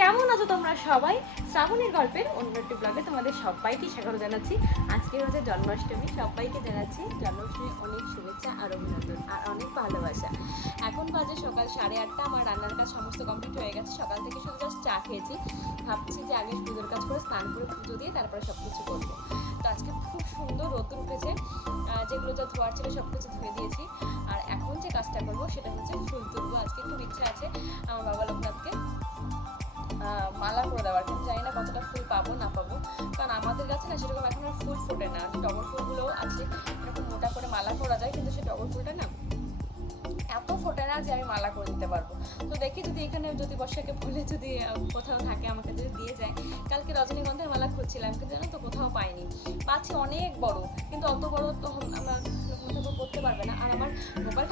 কেমন আছো তোমরা সবাই? শ্রাবণের গল্পের অন্য একটি ব্লগে তোমাদের সবাইকে স্বাগত জানাচ্ছি। আজকে হচ্ছে জন্মাষ্টমী, সবাইকে জানাচ্ছি জন্মাষ্টমী অনেক শুভেচ্ছা আর অভিনন্দন আর অনেক ভালোবাসা। এখন বাজে সকাল সাড়ে আটটা, আমার রান্নার কাজ সমস্ত কমপ্লিট হয়ে গেছে। সকাল থেকে শুধু জাস্ট চা খেয়েছি। ভাবছি যে আগে পুজোর কাজ করে স্নান করে পুজো দিয়ে তারপরে সব কিছু করব। তো আজকে খুব সুন্দর রোদ উঠেছে। যেগুলো যা ধোয়ার ছিল সব কিছু ধুয়ে দিয়েছি। আর এখন যে কাজটা করব সেটা হচ্ছে ফুল তুলবো। আজকে খুব ইচ্ছা আছে। আমার বাবা মালা করে দেওয়ার কিন্তু জানি না কতটা ফুল পাবো, না পাবো। কারণ আমাদের কাছে না সেরকম এখন আর ফুল ফোটে না। টগর ফুলগুলোও আছে, এরকম মোটা করে মালা করা যায়, কিন্তু সেই টগর ফুলটা না এত ফোটে না যে আমি মালা করে দিতে পারব। তো দেখি যদি এখানে যদি বর্ষাকে ভুলে যদি কোথাও থাকে, আমাকে যদি দিয়ে যায়। কালকে রজনীগন্ধার মালা খুঁজছিলাম, কিন্তু জানো তো কোথাও পাইনি। পাচ্ছি অনেক বড়, কিন্তু অত বড় তো আমার ঠাকুর করতে পারবে না। আর আমার গোপাল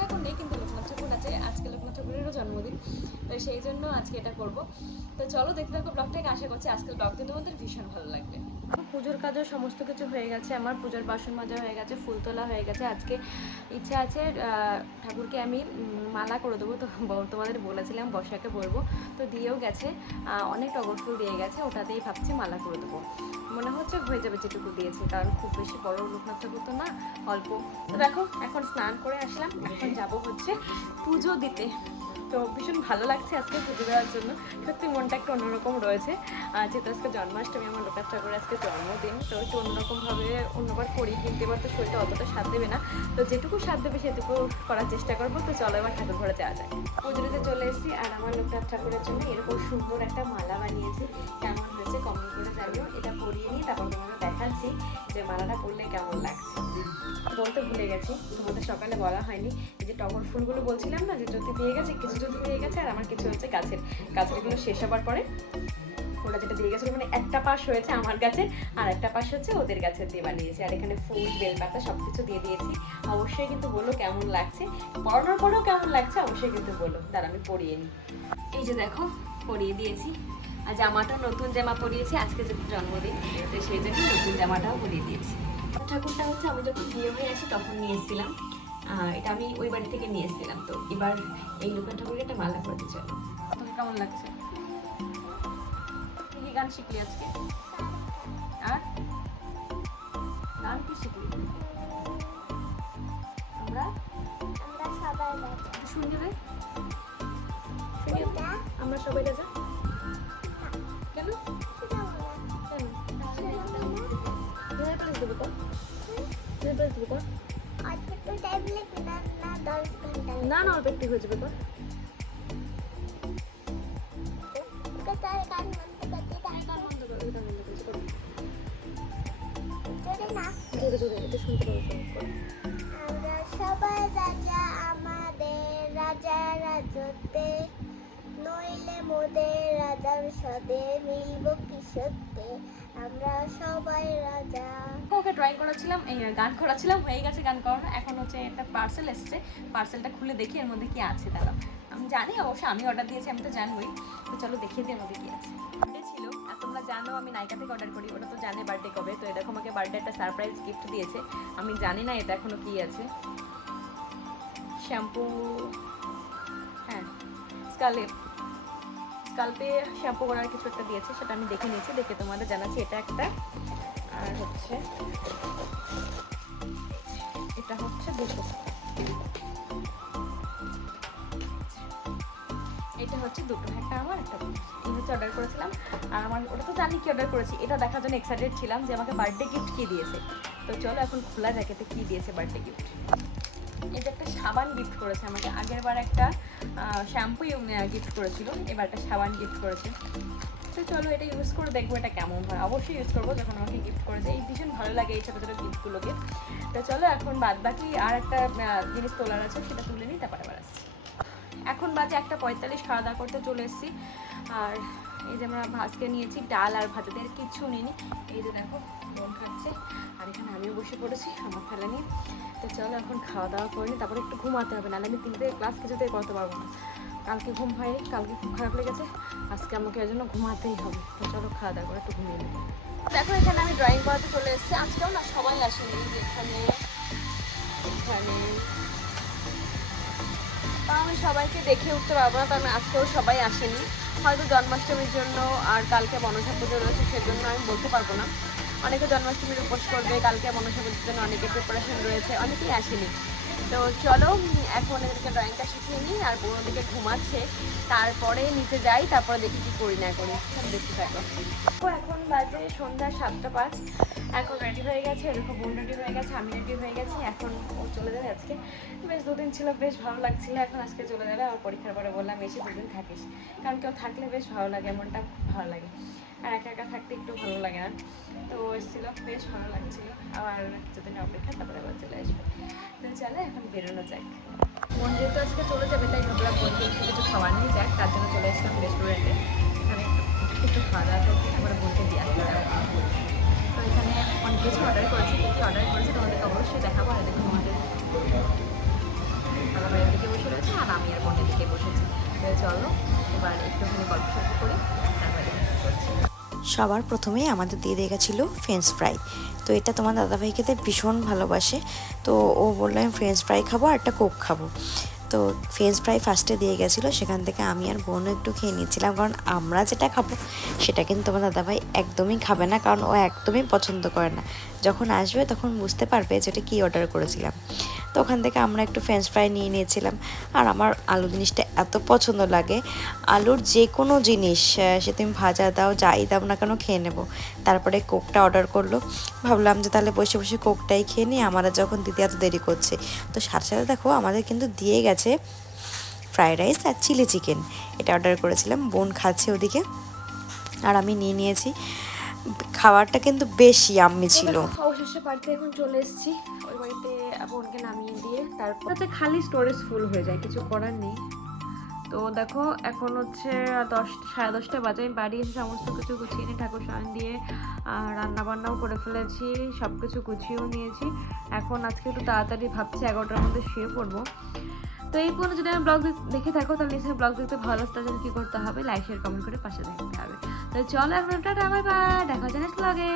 সেই জন্য আজকে এটা করব। তো চলো দেখতে থাকো ব্লগটাকে আশা করছি আজকের ব্লগটা তোমাদের ভীষণ ভালো লাগবে। পুজোর কাজও সমস্ত কিছু হয়ে গেছে আমার পুজোর বাসন মাজা হয়ে গেছে ফুল তোলা হয়ে গেছে। আজকে ইচ্ছা আছে ঠাকুরকে আমি মালা করে দেবো। তো তোমাদের বলেছিলাম বর্ষাকে বলব তো দিয়েও গেছে অনেক টগর ফুল দিয়ে গেছে ওটাতেই ভাবছি মালা করে দেবো। মনে হচ্ছে হয়ে যাবে যেটুকু দিয়েছে কারণ খুব বেশি বড় লোকনাথ ঠাকুর তো না অল্প। তো দেখো এখন স্নান করে আসলাম এখন যাব হচ্ছে পুজো দিতে। তো ভীষণ ভালো লাগছে আজকে পুজো দেওয়ার জন্য। সত্যি মনটা একটু অন্যরকম রয়েছে। যেহেতু আজকে জন্মাষ্টমী, আমার লোকাল ঠাকুরের আজকে জন্মদিন, তো একটু অন্যরকমভাবে অন্যবার করি কিন্তু এবার তো শরীরটা অতটা সাথ দেবে না। তো যেটুকু সাথ দেবে সেটুকু করার চেষ্টা করব। তো চলো এবার ঠাকুর ঘরে যাওয়া যায় পুজো দিতে চলে এসেছি আর আমার লোকনাথ ঠাকুরের জন্য এরকম সুন্দর একটা মালা বানিয়েছি। কেমন হয়েছে কমেন্ট করে জানিও। এটা পরিয়ে নিয়ে তারপর তোমাদের দেখাচ্ছি। যে মালাটা পরলে কেমন লাগছে? বলতে ভুলে গেছি, তোমাদের সকালে বলা হয়নি। যে টগর ফুলগুলো বলছিলাম না, যে জ্যোতি দিয়ে গেছে, কিছু জ্যোতি দিয়ে গেছে, আর আমার কিছু হচ্ছে গাছের। গাছেরগুলো শেষ হবার পরে ওরা যেটা দিয়ে গেছিল মানে একটা পাশ হয়েছে আমার কাছে আর একটা পাশ হচ্ছে ওদের গাছের দিয়ে বানিয়েছি। আর এখানে ফুল, বেলপাতা সব কিছু দিয়ে দিয়েছি। অবশ্যই কিন্তু বলো কেমন লাগছে। পড়ানোর পরেও কেমন লাগছে, অবশ্যই কিন্তু বলো। তার আমি পড়িয়ে নিই। এই যে দেখো, পড়িয়ে দিয়েছি। আর জামাটা নতুন জামা পরিয়েছি আজকে যেহেতু জন্মদিন তো সেই জন্য নতুন জামাটাও পরিয়ে দিয়েছি। ঠাকুরটা হচ্ছে আমি যখন বিয়ে হয়ে আসি তখন নিয়ে এসেছিলাম এটা আমি ওই বাড়ি থেকে নিয়ে এসেছিলাম তো এবার এই লোকের ঠাকুরকে একটা মালা করে দিচ্ছি তোকে কেমন লাগছে? তুই কি গান শিখলি আজকে? আর? গান কি শিখলি? আমরা? আমরা সবাই। এটা আমরা সবাই রাজা লাগবে না না, অল্প একটু হয়ে যাবে কর। সবাই রাজা, আমাদের রাজা রাজতে নইলে মোদের রাজার সদে মিলব কি সত্যে? আমরা সবাই রাজা। ওকে ড্রয়িং করাচ্ছিলাম এই গান করাচ্ছিলাম হয়ে গেছে গান করানো। এখন হচ্ছে একটা পার্সেল এসছে। পার্সেলটা খুলে দেখি এর মধ্যে কি আছে দাঁড়াও। আমি জানি অবশ্য আমি অর্ডার দিয়েছি আমি তো জানবই। তো চলো দেখিয়ে দিই এর মধ্যে কি আছে। ছিল। আর তোমরা জানো আমি নাইকা থেকে অর্ডার করি ওটা তো জানে বার্থডে কবে। তো এরকম আমাকে বার্থডে একটা সারপ্রাইজ গিফট দিয়েছে। আমি জানি না এটা এখনও কি আছে। শ্যাম্পু হ্যাঁ স্কালে স্কাল্পে শ্যাম্পু করার কিছু একটা দিয়েছে, সেটা আমি দেখে নিয়েছি, দেখে তোমাদের জানাচ্ছি এটা একটা। আর হচ্ছে, এটা হচ্ছে দুটো। এটা হচ্ছে দুটো, একটা আমার, একটা। এই হচ্ছে অর্ডার করেছিলাম। আর আমার, ওটা তো জানি কি অর্ডার করেছি, এটা দেখার জন্য এক্সাইটেড ছিলাম যে আমাকে বার্থডে গিফট কি দিয়েছে। তো চলো এখন খোলা যাক এতে কি দিয়েছে বার্থডে গিফট এটা একটা সাবান গিফট করেছে আমাকে। আগের বার একটা শ্যাম্পু গিফট করেছিল এবার একটা সাবান গিফট করেছে। তো চলো এটা ইউজ করে দেখব এটা কেমন হয়। অবশ্যই ইউজ করব যখন আমাকে গিফট করেছে। এই ভীষণ ভালো লাগে এই ছোটো ছোটো গিফটগুলোকে তো চলো এখন বাদ বাকি আর একটা জিনিস তোলার আছে, সেটা তুলে নিই, তারপরে আবার আসছি। এখন বাজে একটা পঁয়তাল্লিশ, খাওয়া দাওয়া করতে চলে এসেছি। আর এই যে আমরা ভাজকে নিয়েছি ডাল আর ভাজাতে আর কিচ্ছু নিইনি। এই যে দেখো বোন খাচ্ছে। আর এখানে আমিও বসে পড়েছি, আমার ফেলা নিয়ে। তো চলো এখন খাওয়া দাওয়া করে নিই। তারপরে একটু ঘুমাতে হবে, নাহলে আমি তিনটে ক্লাস কিছুতেই করতে পারব না। কালকে ঘুম হয়নি, কালকে খুব খারাপ লেগেছে। আজকে আমাকে এর জন্য ঘুমাতেই হবে। তো চলো খাওয়া দাওয়া করে একটু ঘুমিয়ে নেব দেখো এখানে আমি ড্রয়িং করাতে চলে এসেছি। আজকেও না সবাই আসেনি। এখানে এখানে। আমি সবাইকে দেখে উঠতে পারব না কারণ আজকেও সবাই আসেনি। হয়তো জন্মাষ্টমীর জন্য আর কালকে মনসা পুজো রয়েছে, সেজন্য আমি বলতে পারব না। অনেকে জন্মাষ্টমীর উপোস করবে, কালকে মনসা পুজোর জন্য অনেকে প্রিপারেশন রয়েছে, অনেকেই আসেনি। তো চলো, এখন এদেরকে ড্রয়িংটা শিখিয়ে নিই, আর কোনো দিকে ঘুমাচ্ছে, তারপরে নিচে যাই, তারপরে দেখি কি করি না করি। দেখতে থাকো। এখন বাজে, সন্ধ্যা সাতটা পাঁচ। এখন রেডি হয়ে গেছে, এরকম বোন রেডি হয়ে গেছে, আমি রেডি হয়ে গেছি, এখন ও চলে যাবে আজকে। বেশ, দুদিন ছিল, বেশ ভালো লাগছিল, এখন আজকে চলে যাবে আমার পরীক্ষার পরে বললাম, এসে দুদিন থাকিস। কারণ কেউ থাকলে বেশ ভালো লাগে, মনটা খুব ভালো লাগে। আর একা একা থাকতে একটু ভালো লাগে না। তো এসেছিল, বেশ ভালো লাগছিল। আবার কিছুদিন অপেক্ষা, তারপরে আবার চলে আসবে। তো চলে, এখন বেরোনো যাক। বোন যেহেতু আজকে চলে যাবে, তাই ভাবলাম একটু কিছু খাওয়ার নিয়ে যাক, তার জন্য চলে এসেছিলাম রেস্টুরেন্টে খাওয়া দাওয়া বোনকে দিয়ে আসতে তো এখানে অনেক কিছু অর্ডার করেছি, কী কী অর্ডার করেছি তোমাদেরকে অবশ্যই দেখাবো, আর দেখুন আমাদের দাদা ভাইয়ের দিকে বসে রয়েছে আর আমি আর বোনের দিকে বসেছি। চলো, এবার একটুখানি গল্প করছি। সবার প্রথমেই আমাদের দিয়ে দিয়ে গেছিল ফ্রেঞ্চ ফ্রাই তো এটা তোমার দাদাভাই খেতে ভীষণ ভালোবাসে। তো ও বলল, আমি ফ্রেঞ্চ ফ্রাই খাব আর একটা কোক খাব। তো ফ্রেঞ্চ ফ্রাই ফার্স্টে দিয়ে গেছিল, সেখান থেকে আমি আর বোনও একটু খেয়ে নিয়েছিলাম। কারণ আমরা যেটা খাব, সেটা কিন্তু আমার দাদাভাই একদমই খাবে না, কারণ ও একদমই পছন্দ করে না। যখন আসবে তখন বুঝতে পারবে যে এটা কী অর্ডার করেছিলাম। তো ওখান থেকে আমরা একটু ফ্রেঞ্চ ফ্রাই নিয়ে নিয়েছিলাম। আর আমার আলু জিনিসটা এত পছন্দ লাগে। আলুর যে কোনো জিনিস সে তুমি ভাজা দাও, যাই দাও না কেন খেয়ে নেব। তারপরে কোকটা অর্ডার করল। ভাবলাম যে তাহলে বসে বসে কোকটাই খেয়ে নিই। আমরা যখন দিদি এত দেরি করছে। তো সাথে সাথে দেখো আমাদের কিন্তু দিয়ে গেছে ফ্রায়েড রাইস আর চিলি চিকেন এটা অর্ডার করেছিলাম, বোন খাচ্ছে ওদিকে। আর আমি নিয়ে নিয়েছি। খাবারটা কিন্তু বেশ ইয়াম্মি ছিল। অবশেষে বাড়িতে এখন চলে এসেছি। ওই বাড়িতে বোনকে নামিয়ে দিয়ে তারপর হচ্ছে খালি স্টোরেজ ফুল হয়ে যায়, কিছু করার নেই। তো দেখো, এখন হচ্ছে দশ, সাড়ে দশটা বাজে। আমি বাড়ি এসে সমস্ত কিছু গুছিয়ে নিয়ে ঠাকুর সান দিয়ে রান্না বান্নাও করে ফেলেছি সব কিছু গুছিয়েও নিয়েছি। এখন আজকে একটু তাড়াতাড়ি ভাবছি, এগারোটার মধ্যে শুয়ে পড়ব। তো এই পর্যন্ত যদি আমি ব্লগ দেখে থাকো, তাহলে নিশ্চয়ই ব্লগ দেখতে ভালো লাগতে জন্য কী করতে হবে? লাইক শেয়ার কমেন্ট করে পাশে থাকতে হবে। তো চলো এখন টাটা বাই বাই দেখা যায় নেক্সট ব্লগে